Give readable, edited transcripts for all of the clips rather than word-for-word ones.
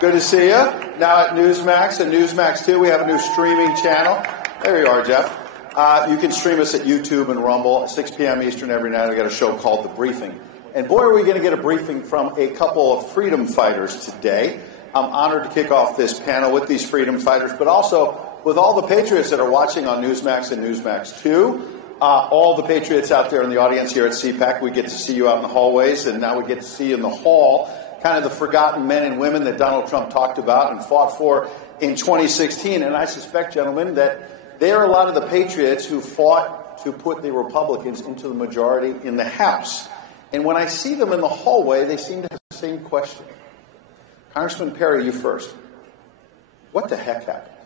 Good to see you. Now at Newsmax and Newsmax 2, we have a new streaming channel. There you are, Jeff. You can stream us at YouTube and Rumble at 6 p.m. Eastern every night. We got a show called The Briefing. And boy, are we going to get a briefing from a couple of freedom fighters today. I'm honored to kick off this panel with these freedom fighters, but also with all the patriots that are watching on Newsmax and Newsmax 2. All the patriots out there in the audience here at CPAC, we get to see you out in the hallways, and now we get to see you in the hall, kind of the forgotten men and women that Donald Trump talked about and fought for in 2016. And I suspect, gentlemen, that there are a lot of the patriots who fought to put the Republicans into the majority in the House. And when I see them in the hallway, they seem to have the same question. Congressman Perry, you first. What the heck happened?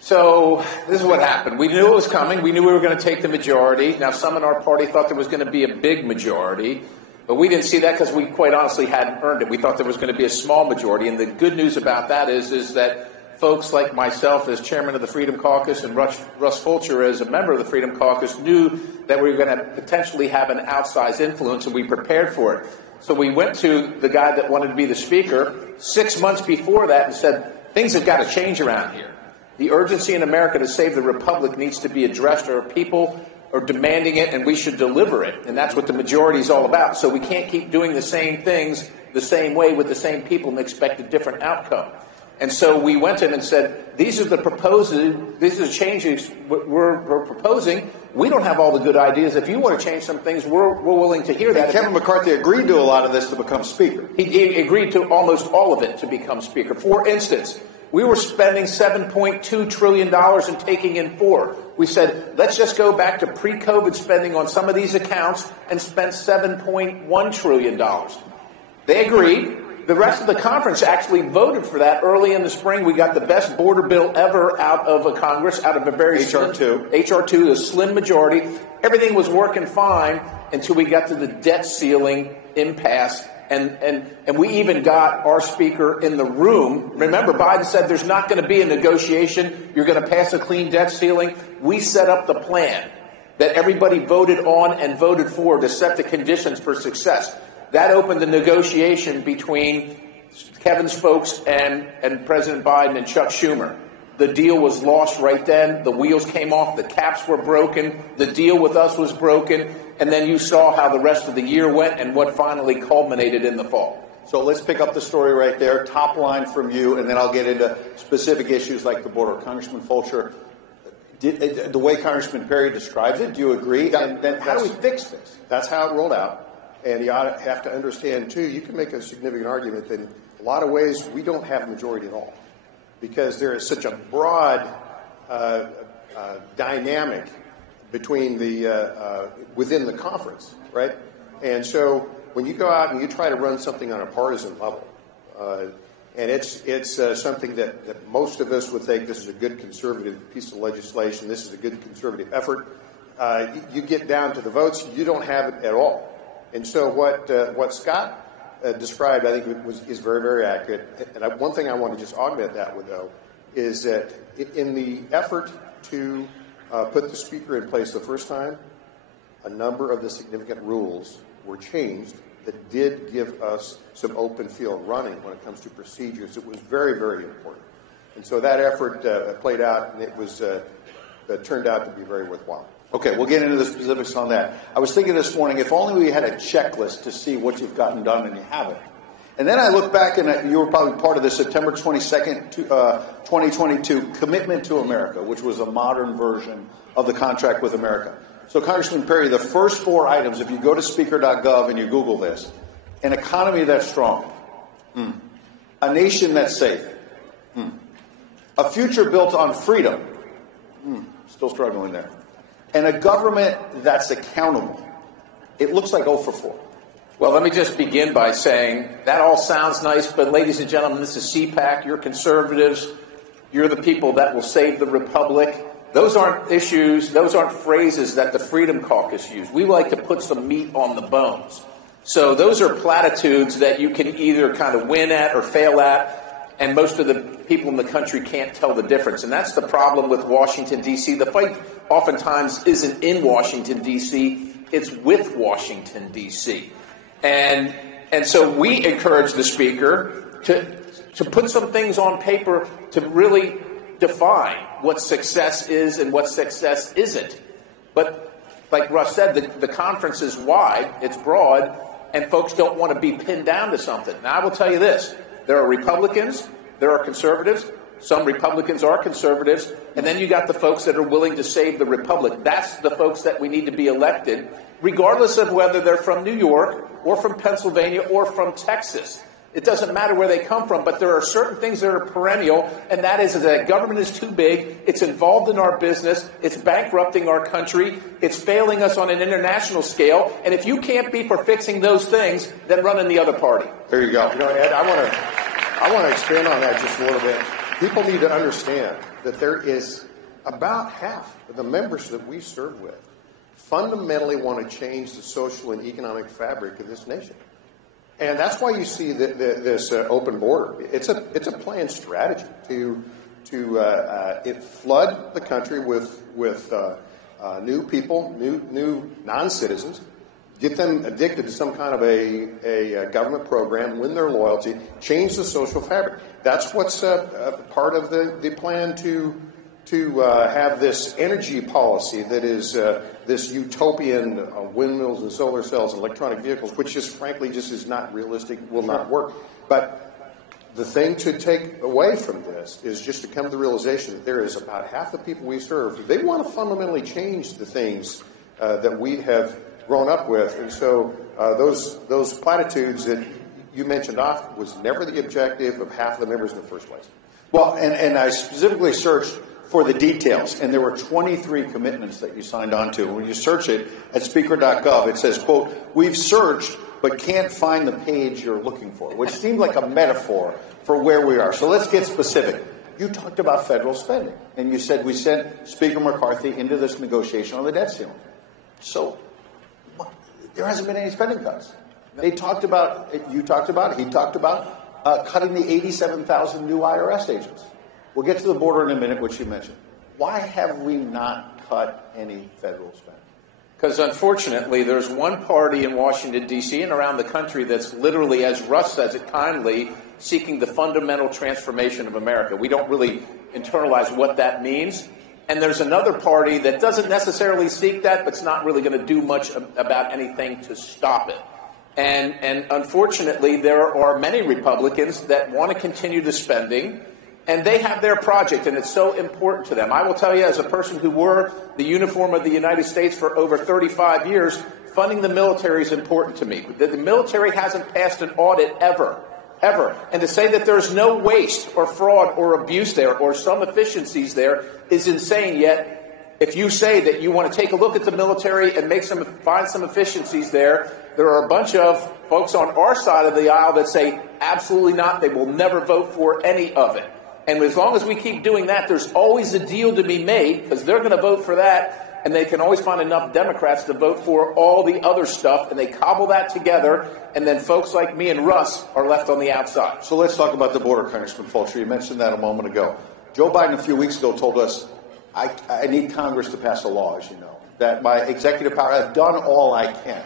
So this is what happened. We knew it was coming. We knew we were going to take the majority. Now, some in our party thought there was going to be a big majority, but we didn't see that because we quite honestly hadn't earned it. We thought there was going to be a small majority. And the good news about that is that folks like myself as chairman of the Freedom Caucus and Russ Fulcher as a member of the Freedom Caucus knew that we were going to potentially have an outsized influence, and we prepared for it. So we went to the guy that wanted to be the speaker 6 months before that and said, things have got to change around here. The urgency in America to save the republic needs to be addressed. Our people are demanding it, and we should deliver it. And that's what the majority is all about. So we can't keep doing the same things the same way with the same people and expect a different outcome. And so we went in and said, these are the changes we're proposing. We don't have all the good ideas. If you want to change some things, we're willing to hear that. And Kevin McCarthy agreed to a lot of this to become speaker. He agreed to almost all of it to become speaker. For instance, we were spending $7.2 trillion and taking in $4 trillion. We said, let's just go back to pre-COVID spending on some of these accounts and spend $7.1 trillion. They agreed. The rest of the conference actually voted for that early in the spring. We got the best border bill ever out of a Congress, out of a very HR2, a slim majority. Everything was working fine until we got to the debt ceiling impasse. And we even got our speaker in the room. Remember, Biden said there's not going to be a negotiation. You're going to pass a clean debt ceiling. We set up the plan that everybody voted on and voted for to set the conditions for success. That opened the negotiation between Kevin's folks and President Biden and Chuck Schumer. The deal was lost right then. The wheels came off. The caps were broken. The deal with us was broken. And then you saw how the rest of the year went and what finally culminated in the fall. So let's pick up the story right there, top line from you, and then I'll get into specific issues like the border. Congressman Fulcher, the way Congressman Perry describes it, do you agree? And then how do we fix this? That's how it rolled out. And you ought to have to understand, too, you can make a significant argument that in a lot of ways we don't have a majority at all because there is such a broad dynamic between within the conference, right? And so when you go out and you try to run something on a partisan level, and it's something that most of us would think this is a good conservative piece of legislation, this is a good conservative effort, you get down to the votes, you don't have it at all. And so what Scott described, I think, is very, very accurate. And one thing I want to just augment that with, though, is that in the effort to put the speaker in place the first time, a number of the significant rules were changed that did give us some open field running when it comes to procedures. It was very, very important. And so that effort played out, and it turned out to be very worthwhile. Okay, we'll get into the specifics on that. I was thinking this morning, if only we had a checklist to see what you've gotten done, and you haven't. And then I look back, and you were probably part of the September 22nd, 2022 Commitment to America, which was a modern version of the Contract with America. So, Congressman Perry, the first 4 items, if you go to speaker.gov and you Google this, an economy that's strong, a nation that's safe, a future built on freedom, still struggling there, and a government that's accountable. It looks like 0 for 4. Well, let me just begin by saying that all sounds nice, but ladies and gentlemen, this is CPAC. You're conservatives. You're the people that will save the republic. Those aren't issues. Those aren't phrases that the Freedom Caucus use. We like to put some meat on the bones. So those are platitudes that you can either kind of win at or fail at, and most of the people in the country can't tell the difference. And that's the problem with Washington, D.C. The fight oftentimes isn't in Washington, D.C. It's with Washington, D.C. And so we encourage the speaker to to put some things on paper to really define what success is and what success isn't. But like Russ said, the conference is wide, it's broad, and folks don't want to be pinned down to something. Now, I will tell you this. There are Republicans, there are conservatives. Some Republicans are conservatives, and then you got the folks that are willing to save the republic. That's the folks that we need to be elected, regardless of whether they're from New York or from Pennsylvania or from Texas. It doesn't matter where they come from, but there are certain things that are perennial, and that is that government is too big, it's involved in our business, it's bankrupting our country, it's failing us on an international scale, and if you can't be for fixing those things, then run in the other party. There you go. You know, Ed, I want to expand on that just a little bit. People need to understand that there is about half of the members that we serve with fundamentally want to change the social and economic fabric of this nation. And that's why you see this open border. It's a planned strategy to flood the country with new people, new non-citizens, get them addicted to some kind of a government program, win their loyalty, change the social fabric. That's what's part of the plan to have this energy policy that is this utopian windmills and solar cells and electronic vehicles, which just frankly just is not realistic, will not work. But the thing to take away from this is just to come to the realization that there is about half the people we serve, they want to fundamentally change the things that we have grown up with. And so those platitudes that you mentioned off was never the objective of half of the members in the first place. Well, and I specifically searched for the details, and there were 23 commitments that you signed on to. When you search it at speaker.gov, it says, quote, "We've searched but can't find the page you're looking for," which seemed like a metaphor for where we are. So let's get specific. You talked about federal spending, and you said we sent Speaker McCarthy into this negotiation on the debt ceiling. So there hasn't been any spending cuts. They talked about, he talked about cutting the 87,000 new IRS agents. We'll get to the border in a minute, which you mentioned. Why have we not cut any federal spending? Because unfortunately, there's one party in Washington, D.C. and around the country that's literally, as Russ says it kindly, seeking the fundamental transformation of America. We don't really internalize what that means. And there's another party that doesn't necessarily seek that, but's not really going to do much about anything to stop it. And unfortunately, there are many Republicans that want to continue the spending, and they have their project, and it's so important to them. I will tell you, as a person who wore the uniform of the United States for over 35 years, funding the military is important to me. The military hasn't passed an audit ever. And to say that there's no waste or fraud or abuse there or some efficiencies there is insane. Yet, if you say that you want to take a look at the military and find some efficiencies there are a bunch of folks on our side of the aisle that say absolutely not. They will never vote for any of it. And as long as we keep doing that, there's always a deal to be made because they're going to vote for that, and they can always find enough Democrats to vote for all the other stuff, and they cobble that together, and then folks like me and Russ are left on the outside. So let's talk about the border, Congressman Fulcher. You mentioned that a moment ago. Joe Biden a few weeks ago told us, I need Congress to pass a law, as you know, that by executive power, I've done all I can.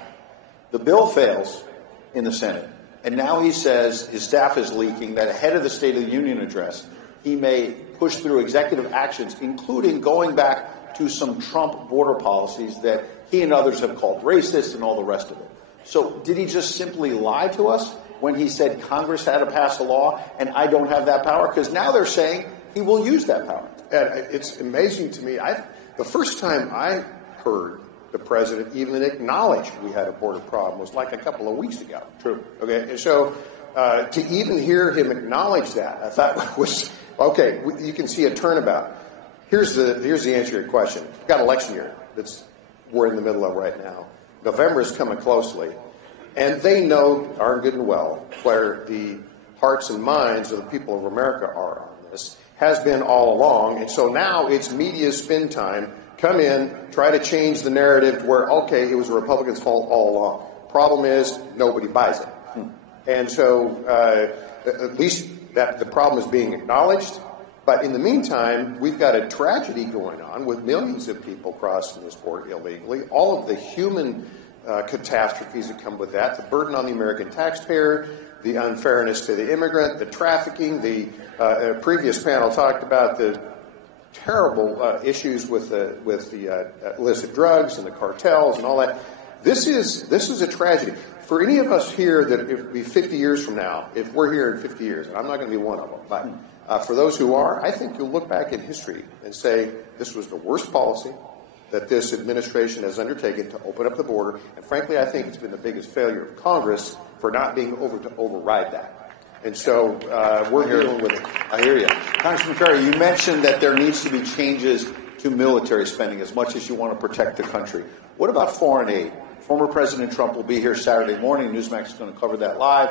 The bill fails in the Senate, and now he says his staff is leaking that ahead of the State of the Union address, he may push through executive actions, including going back to some Trump border policies that he and others have called racist and all the rest of it. So did he just simply lie to us when he said Congress had to pass a law and I don't have that power? Because now they're saying he will use that power. And it's amazing to me. The first time I heard the president even acknowledge we had a border problem was like a couple of weeks ago. True. Okay. And so to even hear him acknowledge that, I thought was, okay, you can see a turnabout. Here's the answer to your question. We've got election year we're in the middle of right now. November is coming closely, and they know darn good and well where the hearts and minds of the people of America are on this, has been all along, and so now it's media spin time. Come in, try to change the narrative to where, okay, it was a Republican's fault all along. Problem is, nobody buys it. And so at least that the problem is being acknowledged. But in the meantime, we've got a tragedy going on with millions of people crossing this border illegally, all of the human catastrophes that come with that, the burden on the American taxpayer, the unfairness to the immigrant, the trafficking. The previous panel talked about the terrible issues with the illicit drugs and the cartels and all that. This is a tragedy. For any of us here that it would be 50 years from now, if we're here in 50 years, and I'm not going to be one of them, but for those who are, I think you'll look back in history and say this was the worst policy that this administration has undertaken to open up the border. And frankly, I think it's been the biggest failure of Congress for not being able to override that. And so we're dealing with it. I hear you. Congressman Perry, you mentioned that there needs to be changes to military spending as much as you want to protect the country. What about foreign aid? Former President Trump will be here Saturday morning. Newsmax is going to cover that live.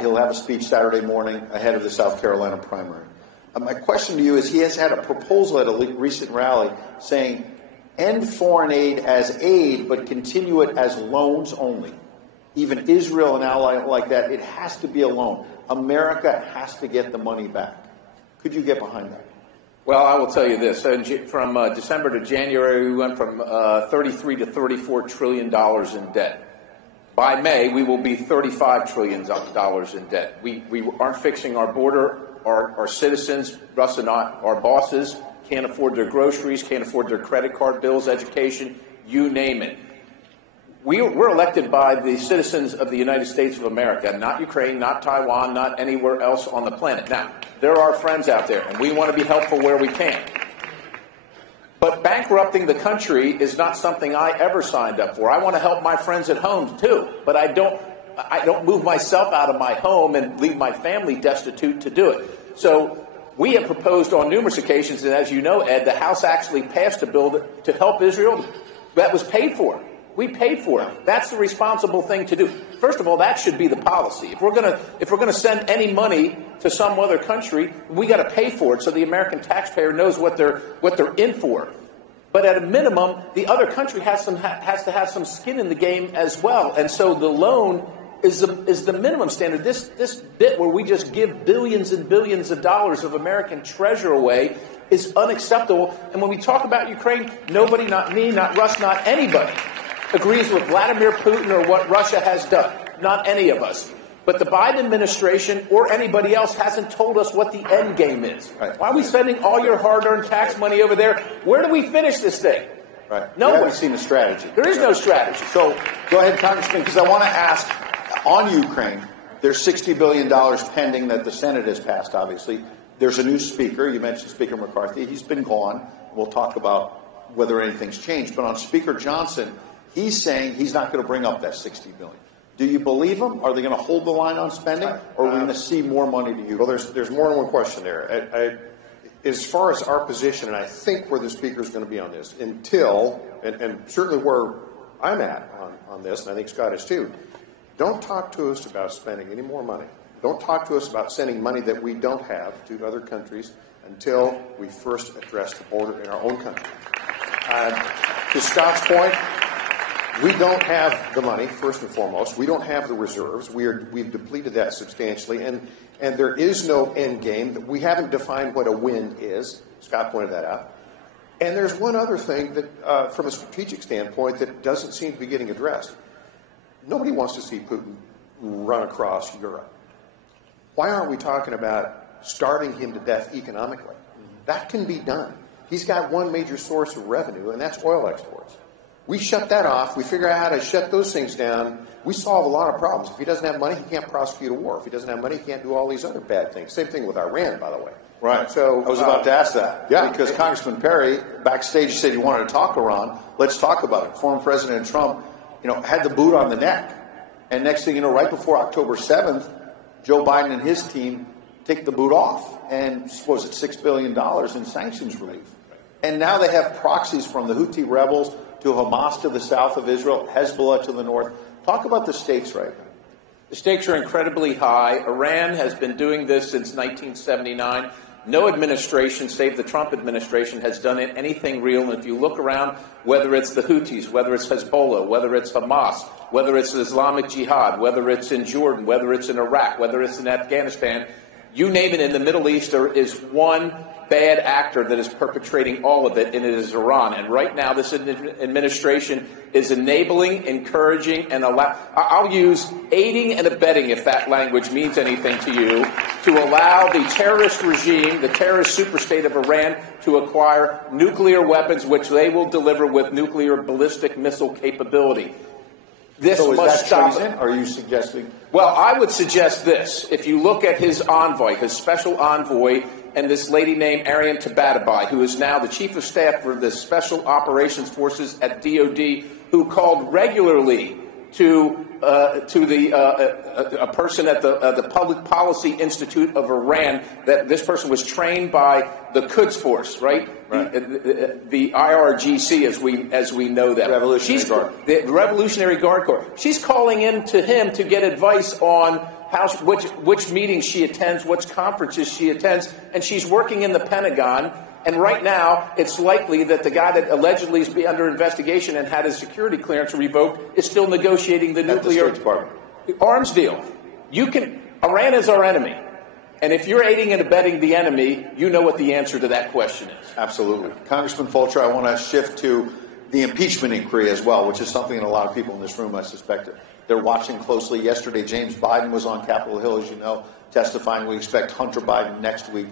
He'll have a speech Saturday morning ahead of the South Carolina primary. My question to you is, he has had a proposal at a recent rally saying, end foreign aid as aid, but continue it as loans only. Even Israel, an ally like that, it has to be a loan. America has to get the money back. Could you get behind that? Well, I will tell you this. From December to January, we went from 33 to $34 trillion in debt. By May, we will be $35 trillion in debt. We aren't fixing our border. Our citizens, Russ and I, our bosses, can't afford their groceries, can't afford their credit card bills, education, you name it. We're elected by the citizens of the United States of America, not Ukraine, not Taiwan, not anywhere else on the planet. Now, there are friends out there, and we want to be helpful where we can. But bankrupting the country is not something I ever signed up for. I want to help my friends at home, too, but I don't move myself out of my home and leave my family destitute to do it. So we have proposed on numerous occasions, and as you know, Ed, the House actually passed a bill to help Israel that was paid for. We paid for it. That's the responsible thing to do. First of all, that should be the policy. If we're going to send any money to some other country, we got to pay for it so the American taxpayer knows what they're in for. But at a minimum, the other country has to have some skin in the game as well. And so the loan is the minimum standard. This bit where we just give billions and billions of dollars of American treasure away is unacceptable. And when we talk about Ukraine, nobody, not me, not Russ, not anybody, agrees with Vladimir Putin or what Russia has done. Not any of us. But the Biden administration or anybody else hasn't told us what the end game is. Right. Why are we spending all your hard-earned tax money over there? Where do we finish this thing? Right. Nowhere. We haven't seen a strategy. There is no strategy. So go ahead, Congressman, because I want to ask, on Ukraine, there's $60 billion pending that the Senate has passed, obviously. There's a new speaker. You mentioned Speaker McCarthy. He's been gone. We'll talk about whether anything's changed. But on Speaker Johnson, he's saying he's not going to bring up that $60 billion. Do you believe him? Are they going to hold the line on spending, or are we going to see more money to you? Well, there's more than one question there. As far as our position, and I think where the speaker is going to be on this, until, and certainly where I'm at on this, and I think Scott is too, don't talk to us about spending any more money. Don't talk to us about sending money that we don't have to other countries until we first address the border in our own country. To Scott's point, we don't have the money, first and foremost. We don't have the reserves. We've depleted that substantially, and there is no end game. We haven't defined what a win is. Scott pointed that out. And there's one other thing that, from a strategic standpoint, that doesn't seem to be getting addressed. Nobody wants to see Putin run across Europe. Why aren't we talking about starving him to death economically? That can be done. He's got one major source of revenue, and that's oil exports. We shut that off. We figure out how to shut those things down. We solve a lot of problems. If he doesn't have money, he can't prosecute a war. If he doesn't have money, he can't do all these other bad things. Same thing with Iran, by the way. Right. So I was about to ask that. Yeah. Because Congressman Perry, backstage, said he wanted to talk Iran. Let's talk about it. Former President Trump, had the boot on the neck. And next thing you know, right before October 7th, Joe Biden and his team take the boot off. And what was it, $6 billion in sanctions relief. And now they have proxies from the Houthi rebels to Hamas to the south of Israel, Hezbollah to the north. Talk about the stakes right now. The stakes are incredibly high. Iran has been doing this since 1979. No administration, save the Trump administration, has done anything real. And if you look around, whether it's the Houthis, whether it's Hezbollah, whether it's Hamas, whether it's Islamic Jihad, whether it's in Jordan, whether it's in Iraq, whether it's in Afghanistan, You name it in the Middle East, there is one bad actor that is perpetrating all of it, and it is Iran. And right now, this administration is enabling, encouraging, and I'll use aiding and abetting, if that language means anything to you, to allow the terrorist regime, the terrorist superstate of Iran, to acquire nuclear weapons, which they will deliver with nuclear ballistic missile capability. This so must stop. Treason? Are you suggesting? Well, I would suggest this. If you look at his envoy, his special envoy, and this lady named Ariane Tabatabai, who is now the chief of staff for the Special Operations Forces at DOD, who called regularly to a person at the Public Policy Institute of Iran. That this person was trained by the Quds Force, right? The IRGC, as we know them. Revolutionary Guard. The Revolutionary Guard Corps. She's calling in to him to get advice on which meetings she attends, which conferences she attends, and she's working in the Pentagon. And right now, it's likely that the guy that allegedly is under investigation and had his security clearance revoked is still negotiating the nuclear arms deal. Iran is our enemy. And if you're aiding and abetting the enemy, you know what the answer to that question is. Absolutely. Congressman Fulcher, I want to shift to the impeachment inquiry as well, which is something that a lot of people in this room, I suspect, they're watching closely. Yesterday, James Biden was on Capitol Hill, as you know, testifying. We expect Hunter Biden next week.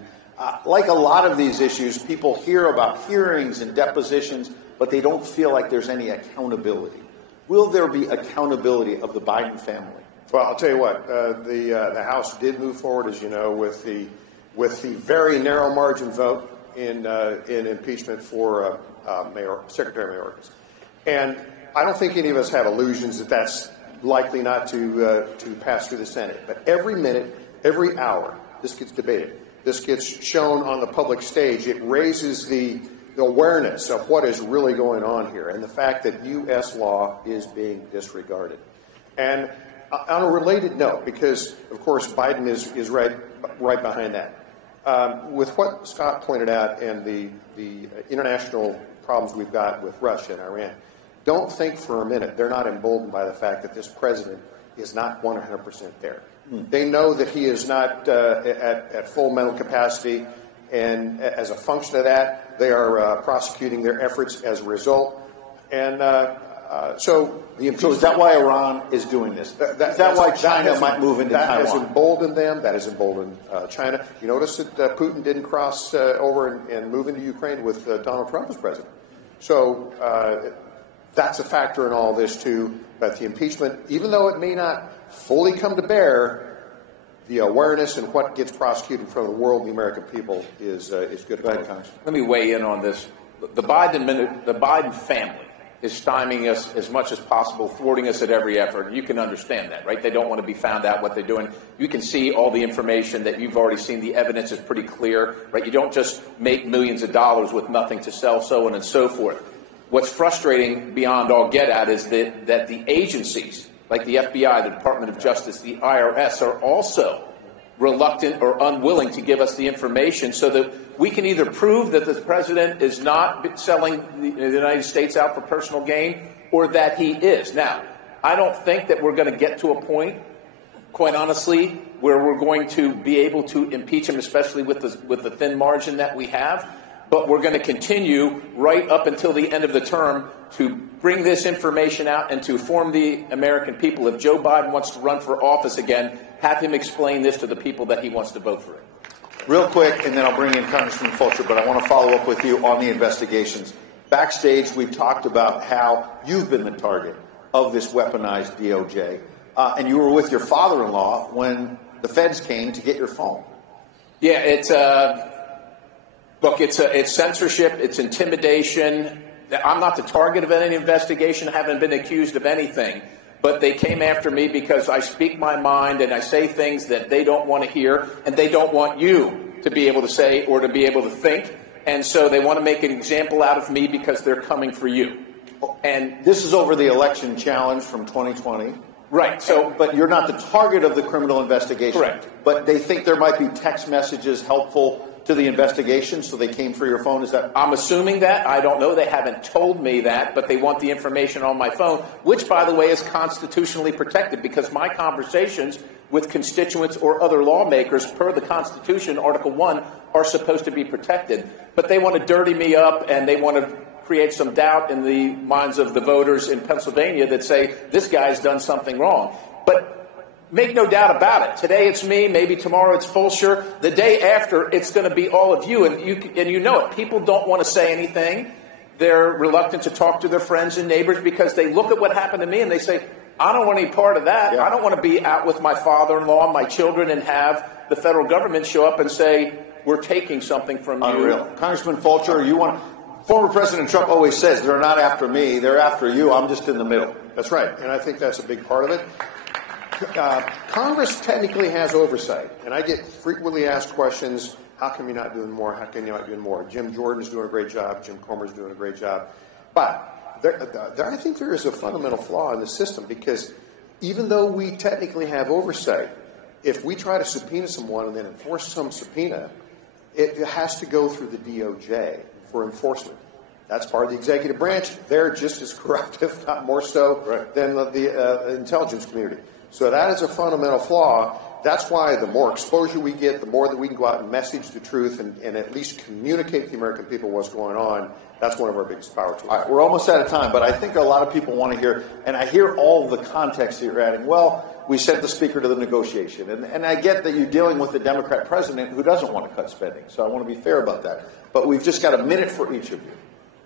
Like a lot of these issues, people hear about hearings and depositions, but they don't feel like there's any accountability. Will there be accountability of the Biden family? Well, I'll tell you what, the House did move forward, as you know, with the very narrow margin vote in impeachment for Secretary Mayorkas. And I don't think any of us have illusions that that's likely not to pass through the Senate. But every minute, every hour, this gets debated. This gets shown on the public stage. It raises the awareness of what is really going on here and the fact that U.S. law is being disregarded. And on a related note, because, of course, Biden is right behind that, with what Scott pointed out and the international problems we've got with Russia and Iran, don't think for a minute they're not emboldened by the fact that this president is not 100% there. They know that he is not at full mental capacity, and as a function of that, they are prosecuting their efforts as a result. And so is that why Iran is doing this? Is that why China might move into Taiwan? That has emboldened them. That has emboldened China. You notice that Putin didn't cross over and move into Ukraine with Donald Trump as president. So that's a factor in all this, too. But the impeachment, even though it may not fully come to bear, the awareness and what gets prosecuted in front of the world and the American people is good. Let me weigh in on this. The Biden family is stymieing us as much as possible, thwarting us at every effort. You can understand that, right? They don't want to be found out what they're doing. You can see all the information that you've already seen. The evidence is pretty clear, right? You don't just make millions of dollars with nothing to sell, so on and so forth. What's frustrating beyond all get at is that the agencies, like the FBI, the Department of Justice, the IRS, are also reluctant or unwilling to give us the information so that we can either prove that the president is not selling the United States out for personal gain or that he is. Now, I don't think that we're going to get to a point, quite honestly, where we're going to be able to impeach him, especially with the thin margin that we have. But we're going to continue right up until the end of the term to bring this information out and to inform the American people. If Joe Biden wants to run for office again, have him explain this to the people that he wants to vote for him. Real quick, and then I'll bring in Congressman Fulcher, but I want to follow up with you on the investigations. Backstage, we've talked about how you've been the target of this weaponized DOJ, and you were with your father-in-law when the feds came to get your phone. Yeah, it's censorship, it's intimidation. I'm not the target of any investigation. I haven't been accused of anything. But they came after me because I speak my mind and I say things that they don't want to hear, and they don't want you to be able to say or to be able to think. And so they want to make an example out of me because they're coming for you. And this is over the election challenge from 2020. Right. But you're not the target of the criminal investigation. Correct. But they think there might be text messages helpful to the investigation, so they came for your phone? Is that? I'm assuming that. I don't know. They haven't told me that, but they want the information on my phone, which, by the way, is constitutionally protected because my conversations with constituents or other lawmakers per the Constitution, Article 1, are supposed to be protected. But they want to dirty me up, and they want to create some doubt in the minds of the voters in Pennsylvania that say this guy's done something wrong. But make no doubt about it. Today it's me, maybe tomorrow it's Fulcher. The day after, it's going to be all of you, and you know it. People don't want to say anything. They're reluctant to talk to their friends and neighbors because they look at what happened to me and they say, I don't want any part of that. Yeah. I don't want to be out with my father-in-law and my children and have the federal government show up and say, we're taking something from you. Unreal. Congressman Fulcher, former President Trump always says, they're not after me, they're after you. I'm just in the middle. That's right, and I think that's a big part of it. Congress technically has oversight, and I get frequently asked questions, how come you're not doing more? How come you're not doing more? Jim Jordan's doing a great job. Jim Comer's doing a great job. But I think there is a fundamental flaw in the system because even though we technically have oversight, if we try to subpoena someone and then enforce some subpoena, it has to go through the DOJ for enforcement. That's part of the executive branch. They're just as corrupt, if not more so, than the intelligence community. So that is a fundamental flaw. That's why the more exposure we get, the more that we can go out and message the truth and at least communicate to the American people what's going on. That's one of our biggest power tools. All right, we're almost out of time, but I think a lot of people want to hear, and I hear all the context that you're adding. Well, we sent the speaker to the negotiation, and I get that you're dealing with a Democrat president who doesn't want to cut spending, so I want to be fair about that. But we've just got a minute for each of you.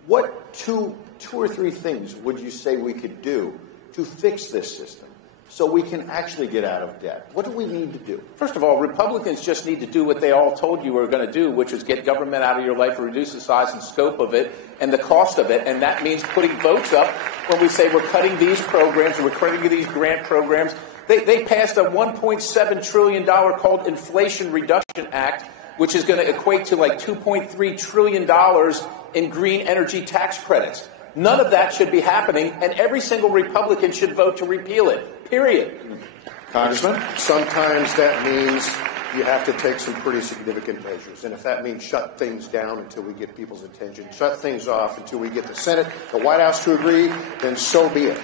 What two or three things would you say we could do to fix this system so we can actually get out of debt? What do we need to do? First of all, Republicans just need to do what they all told you were going to do, which is get government out of your life, reduce the size and scope of it and the cost of it. And that means putting votes up when we say we're cutting these programs, we're cutting these grant programs. They passed a $1.7 trillion called Inflation Reduction Act, which is going to equate to like $2.3 trillion in green energy tax credits. None of that should be happening, and every single Republican should vote to repeal it, period. Congressman? Sometimes that means you have to take some pretty significant measures. And if that means shut things down until we get people's attention, shut things off until we get the Senate, the White House to agree, then so be it.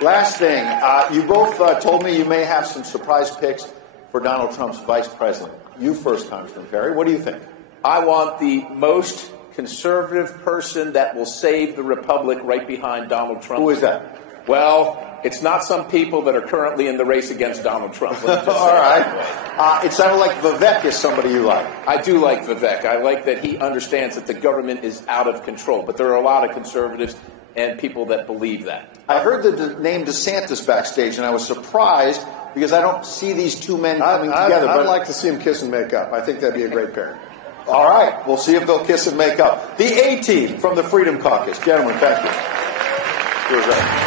Last thing, you both told me you may have some surprise picks for Donald Trump's vice president. You first, Congressman Perry. What do you think? I want the most conservative person that will save the republic right behind Donald Trump. Who is that? Well, it's not some people that are currently in the race against Donald Trump. All right. It sounded like Vivek is somebody you like. I do like Vivek. I like that he understands that the government is out of control. But there are a lot of conservatives and people that believe that. I heard the name DeSantis backstage, and I was surprised because I don't see these two men coming together. I'd like to see them kiss and make up. I think that'd be a great pairing. All right. We'll see if they'll kiss and make up. The A-team from the Freedom Caucus. Gentlemen, thank you.